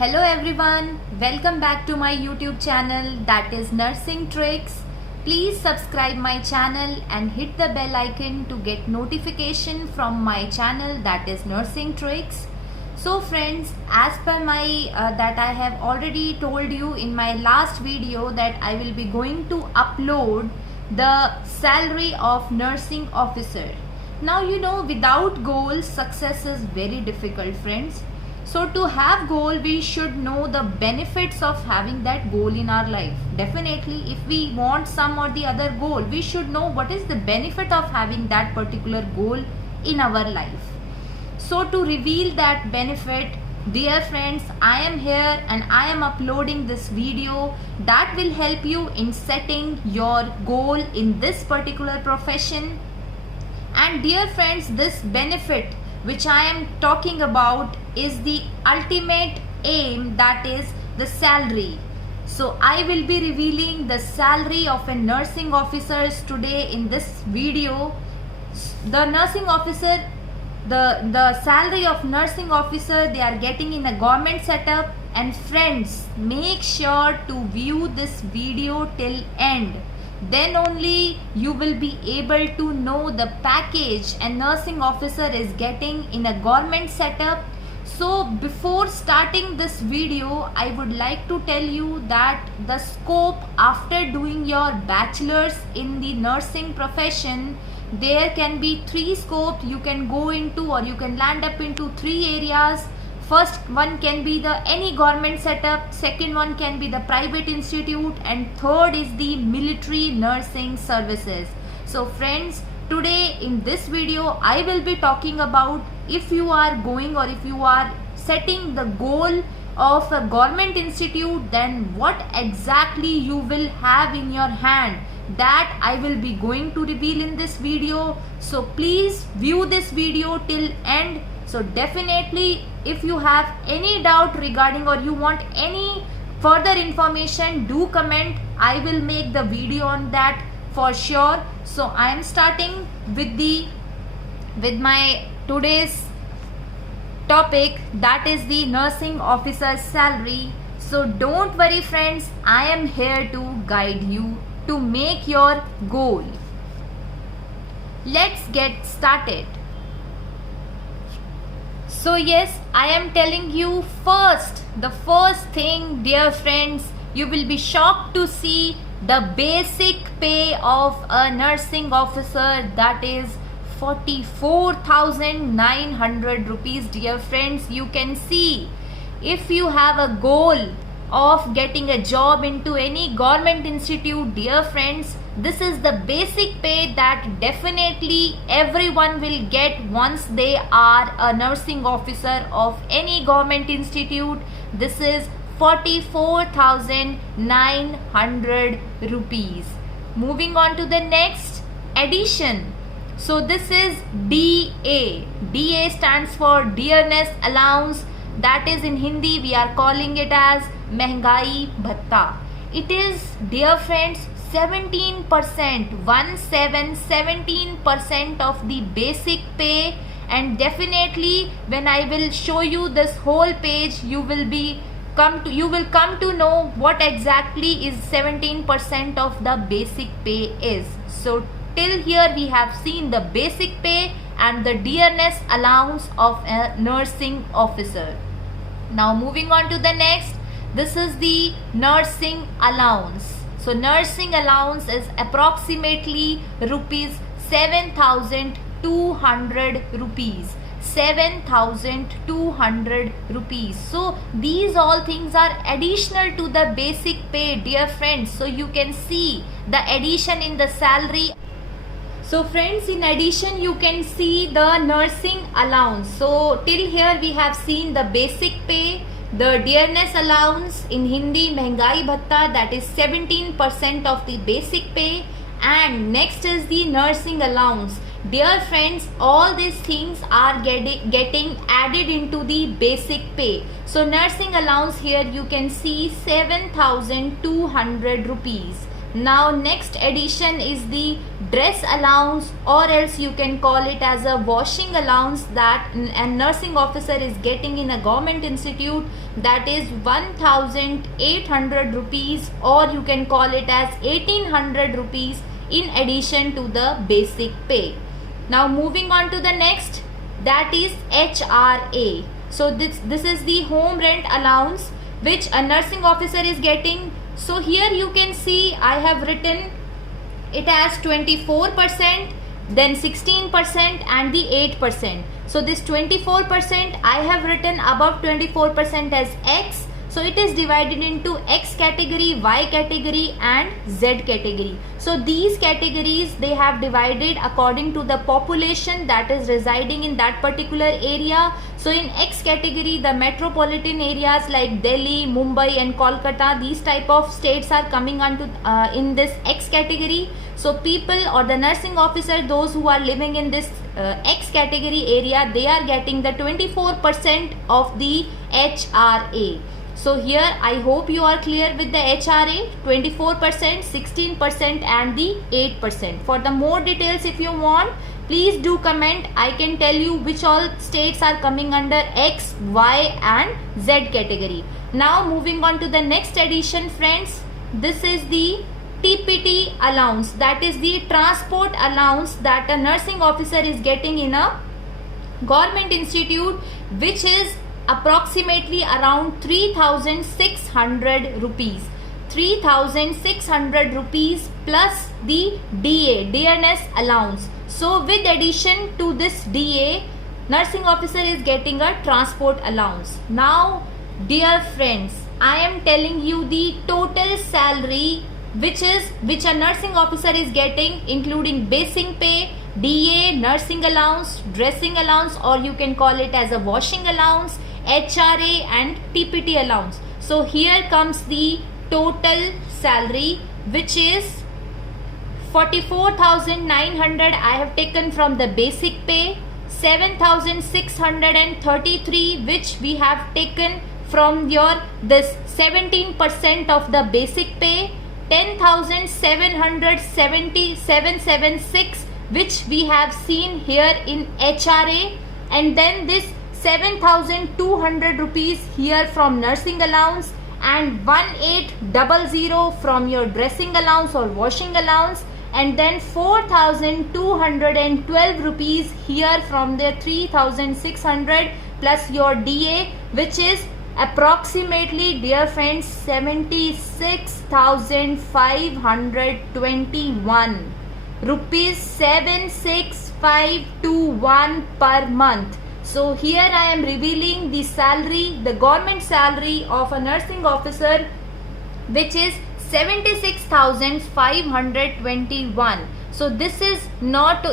Hello everyone, welcome back to my YouTube channel that is Nursing Tricks. Please subscribe my channel and hit the bell icon to get notification from my channel that is Nursing Tricks. So friends, as per my that I have already told you in my last video that I will be going to upload the salary of nursing officer. Now you know without goal success is very difficult friends. So to have goal we should know the benefits of having that goal in our life. Definitely if we want some or the other goal we should know what is the benefit of having that particular goal in our life. So to reveal that benefit, dear friends, I am here and I am uploading this video that will help you in setting your goal in this particular profession. And dear friends, this benefit which I am talking about is the ultimate aim, that is the salary. So I will be revealing the salary of a nursing officer today in this video. The nursing officer, the salary of nursing officer they are getting in a government setup. And friends, make sure to view this video till end. Then only you will be able to know the package a nursing officer is getting in a government setup. So before starting this video, I would like to tell you that the scope after doing your bachelor's in the nursing profession, there can be three scopes you can go into or you can land up into three areas. First one can be the any government setup, second one can be the private institute, and third is the military nursing services. So friends, today in this video I will be talking about if you are going or if you are setting the goal of a government institute, then what exactly you will have in your hand, that I will be going to reveal in this video. So please view this video till end. So definitely if you have any doubt regarding or you want any further information, do comment. I will make the video on that for sure. So I am starting with my today's topic, that is the nursing officer's salary. So don't worry friends, I am here to guide you to make your goal. Let's get started. So yes, I am telling you the first thing, dear friends, you will be shocked to see the basic pay of a nursing officer, that is 44,900 rupees. Dear friends, you can see if you have a goal of getting a job into any government institute, dear friends, this is the basic pay that definitely everyone will get once they are a nursing officer of any government institute. This is 44,900 rupees. Moving on to the next addition. So this is DA. DA stands for Dearness Allowance. That is in Hindi we are calling it as Mehengai Bhatta. It is, dear friends, 17%, 17% of the basic pay. And definitely when I will show you this whole page, you will come to know what exactly is 17% of the basic pay is. So till here we have seen the basic pay and the dearness allowance of a nursing officer. Now moving on to the next, this is the nursing allowance. So nursing allowance is approximately rupees 7,200 rupees. 7,200 rupees. So these all things are additional to the basic pay, dear friends. So you can see the addition in the salary. So friends, in addition you can see the nursing allowance. So till here we have seen the basic pay, the dearness allowance, in Hindi Mehengai Bhatta, that is 17% of the basic pay, and next is the nursing allowance. Dear friends, all these things are getting added into the basic pay. So nursing allowance here you can see 7,200 rupees. Now next addition is the dress allowance, or else you can call it as a washing allowance, that a nursing officer is getting in a government institute, that is 1800 rupees, or you can call it as 1800 rupees in addition to the basic pay. Now moving on to the next, that is HRA. So this is the home rent allowance which a nursing officer is getting. So here you can see I have written it as 24%, then 16% and the 8%. So this 24% I have written above 24% as X. So it is divided into X category, Y category and Z category. So these categories they have divided according to the population that is residing in that particular area. So in X category, the metropolitan areas like Delhi, Mumbai and Kolkata, these type of states are coming onto in this X category. So people or the nursing officer, those who are living in this X category area, they are getting the 24% of the HRA. So here I hope you are clear with the HRA, 24%, 16% and the 8%. For the more details if you want, please do comment. I can tell you which all states are coming under X, Y and Z category. Now moving on to the next addition, friends. This is the TPT allowance, that is the transport allowance that a nursing officer is getting in a government institute, which is approximately around 3600 rupees. 3600 rupees plus the DNS allowance. So with addition to this DA, nursing officer is getting a transport allowance. Now dear friends, I am telling you the total salary which a nursing officer is getting, including basic pay, DA, nursing allowance, dressing allowance, or you can call it as a washing allowance, HRA and TPT allowance. So here comes the total salary, which is 44,900 I have taken from the basic pay, 7,633 which we have taken from your this 17% of the basic pay, 10,776 which we have seen here in HRA, and then this 7,200 rupees here from nursing allowance, and 1800 from your dressing allowance or washing allowance, and then 4,212 rupees here from the 3,600 plus your DA, which is approximately, dear friends, 76,521 rupees, 76,521 per month. So here I am revealing the salary, the government salary of a nursing officer, which is 76,521. So this is not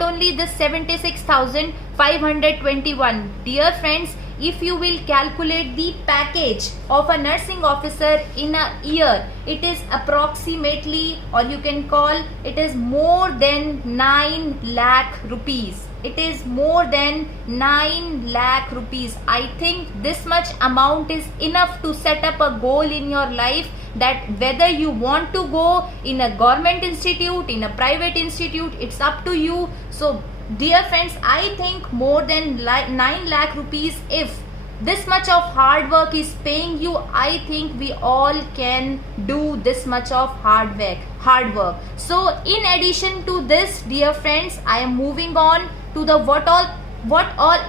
only the 76,521. Dear friends, if you will calculate the package of a nursing officer in a year, it is approximately, or you can call it is more than 9 lakh rupees. It is more than 9 lakh rupees. I think this much amount is enough to set up a goal in your life, that whether you want to go in a government institute, in a private institute, it's up to you. So dear friends, I think more than 9 lakh rupees, if this much of hard work is paying you, I think we all can do this much of hard work. So in addition to this, dear friends, I am moving on to the what all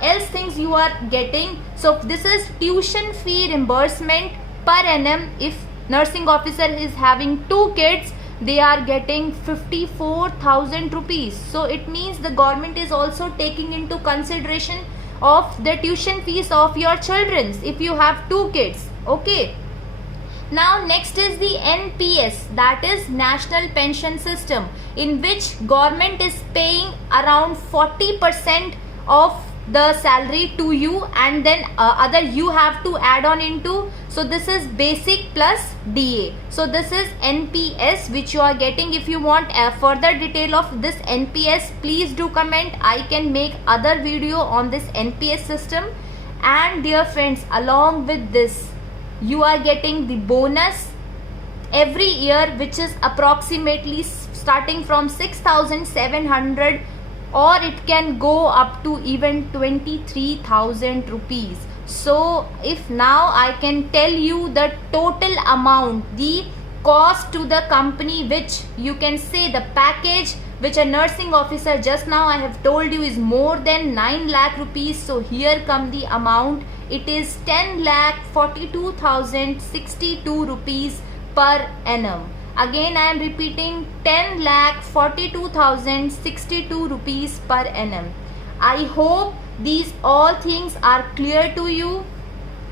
else things you are getting. So this is tuition fee reimbursement per annum. If nursing officer is having 2 kids, they are getting 54,000 rupees. So it means the government is also taking into consideration of the tuition fees of your children if you have 2 kids. Okay. Now next is the NPS, that is National Pension System, in which government is paying around 40% of the salary to you, and then other you have to add on into. So this is basic plus DA. So this is NPS which you are getting. If you want a further detail of this NPS, please do comment. I can make other video on this NPS system. And dear friends, along with this, you are getting the bonus every year, which is approximately starting from 6,700, or it can go up to even 23,000 rupees. So if now I can tell you the total amount, the cost to the company, which you can say the package which a nursing officer just now I have told you is more than 9 lakh rupees. So here come the amount. It is 10,42,062 rupees per annum. Again I am repeating, 10,42,062 rupees per annum. I hope these all things are clear to you.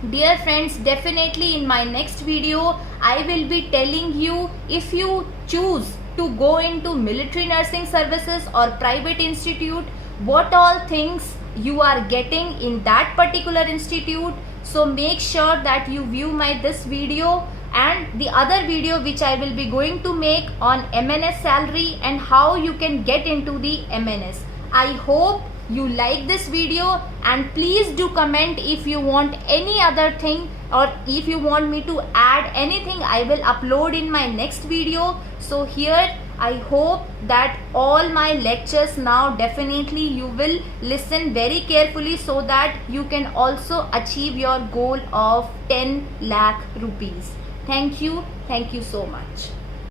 Dear friends, definitely in my next video I will be telling you, if you choose to go into military nursing services or private institute, what all things you are getting in that particular institute. So make sure that you view my this video and the other video which I will be going to make on MNS salary and how you can get into the MNS. I hope you like this video, and please do comment if you want any other thing, or if you want me to add anything I will upload in my next video. So here I hope that all my lectures now definitely you will listen very carefully, so that you can also achieve your goal of 10 lakh rupees. Thank you so much.